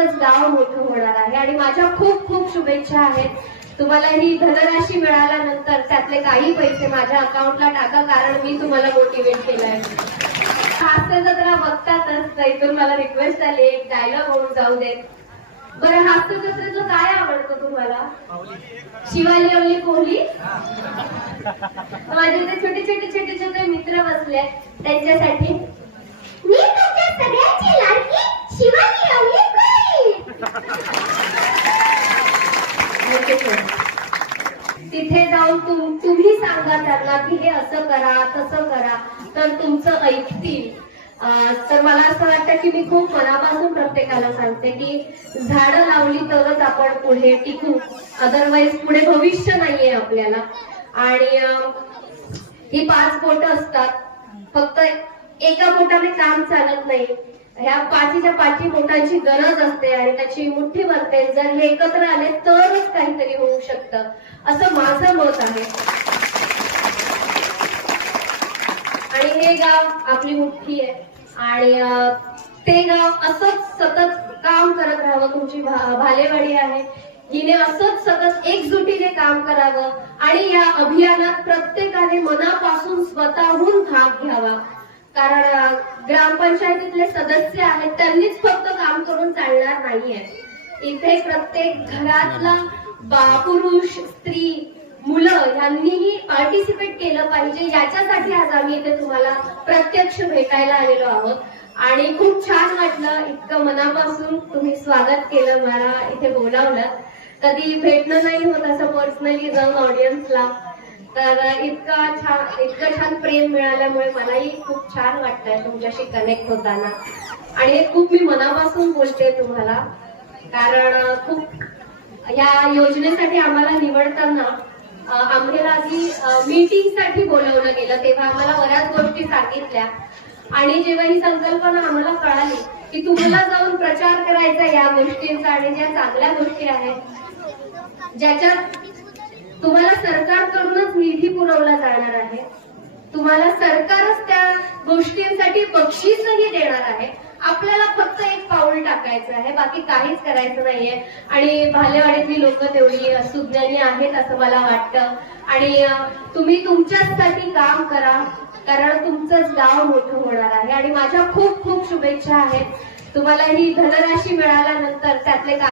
तुमचंच गाव मोठं होणार आहे आणि माझ्या खूप खूप शुभेच्छा आहेत. तुम्हाला ही धनराशी मिळाल्यानंतर त्यातले काही पैसे माझ्या अकाउंटला टाका कारण मी तुम्हाला मोटिवेट केलंय. हास्य जत्रा बघतातच तर इथून मला रिक्वेस्ट आली एक डायलॉग होऊन जाऊ दे. बरं हास्य जत्रेतलं काय आवडतं तुम्हाला? शिवाली अवली कोहली माझे ते छोटे छोटे छोटे छोटे मित्र बसले त्यांच्यासाठी. जाऊन तुम तुम्ही सांगा त्यांना की हे असं करा तसं करा. तर तुमचं ऐकतील. तर मला असं वाटतं की मी खूप मनापासून प्रत्येकाला सांगते की झाडं लावली तरच आपण पुढे टिकू. अदरवाईज पुढे भविष्य नाहीये आपल्याला. आणि ही पाच बोट असतात. फक्त एका बोटाने काम चालत नाही. ह्या पाचीच्या पाठी बोटांची गरज असते आणि त्याची मुठ्ठी बनते जर हे एकत्र आले तर काहीतरी होऊ शकतं. असं माझं मत आहे. आणि हे गाव आपली मुठी आहे. आणि ते गाव असंच सतत काम करत राहावं तुमची भा- भालेवाडी आहे. हिने असंच सतत एकजुटीने काम करावं आणि या अभियानात प्रत्येकाने मनापासून स्वतःहून भाग घ्यावा. कारण ग्रामपंचायतीतले सदस्य आहेत त्यांनीच फक्त काम करून चालणार नाहीये. इथे प्रत्येक घरातला पुरुष स्त्री मुलं यांनीही पार्टिसिपेट केलं पाहिजे. याच्यासाठी आज आम्ही इथे तुम्हाला प्रत्यक्ष भेटायला आलेलो आहोत. आणि खूप छान वाटलं इतकं मनापासून तुम्ही स्वागत केलं मला इथे बोलावलं. कधी भेटणं नाही होत असं पर्सनली जाऊन ऑडियन्सला तर इतका छान इतकं छान प्रेम मिळाल्यामुळे मलाही खूप छान वाटतंय तुमच्याशी कनेक्ट होताना. आणि हे खूप मी मनापासून बोलते तुम्हाला कारण खूप या योजनेसाठी आम्हाला निवडताना आम्हाला आधी मीटिंगसाठी बोलवलं गेलं. तेव्हा आम्हाला बऱ्याच गोष्टी सांगितल्या. आणि जेव्हा ही संकल्पना आम्हाला कळाली की तुम्हाला जाऊन प्रचार करायचा या गोष्टींचा आणि ज्या चांगल्या गोष्टी आहेत ज्याच्यात तुम्हाला सरकारकडूनच निधी पुरवला जाणार आहे तुम्हाला सरकारच त्या गोष्टींसाठी बक्षीसही देणार आहे आपल्याला फक्त एक पाऊल टाकायचं आहे बाकी काहीच करायचं नाहीये. आणि भालेवाडीतली लोक तेवढी सुज्ञानी आहेत असं मला वाटतं. आणि तुम्ही तुमच्याचसाठी काम करा कारण तुमचंच गाव मोठं होणार आहे. आणि माझ्या खूप खूप शुभेच्छा आहेत. तुम्हाला ही धनराशी मिळाल्यानंतर त्यातले